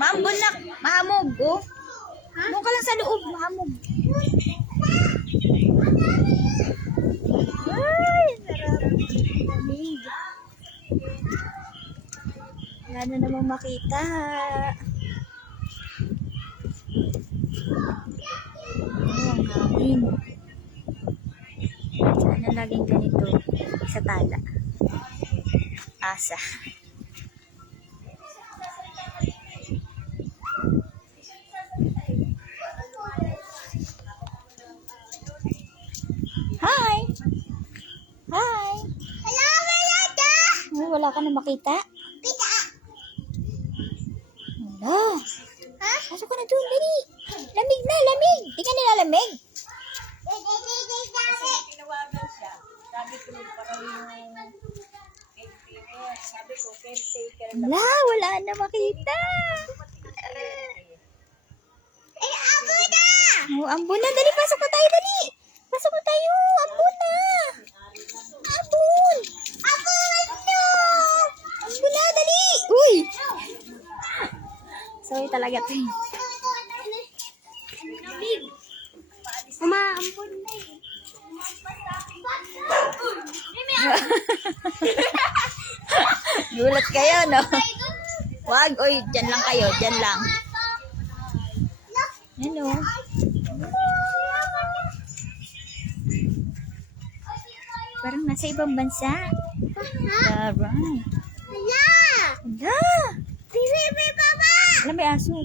Maambon na. Mahamog, oh. Doon ka lang sa loob. Mahamog. Ay, sarap. Lamig. Wala na namang makita. Ang hangin. Sana laging ganito sa tala. Asa. Hi! Hi! Hello, Mayada! Oh, wala ka na makita? Kita! Wala. Ha? Pasok ka na doon, dali. Lamig na, lamig. Di ka nilalamig. Tinawagan siya. Sabi ko parang yung caretaker. Sabi ko, caretaker lang. Wala na makita. Ay, ako na! Oh, ambon na. Dali, pasok na tayo, dali. Pasok na tayo. Ambon na. Ambon. Ako na! Ambon na, dali. Uy. Sorry talaga to. Umaampun na eh. Gulat kayo, no? Wag, oy, dyan lang kayo, dyan lang. Hello. Parang nasa ibang bansa. Alright. Hala! Hala! Bibi, baba! Alam, may aso.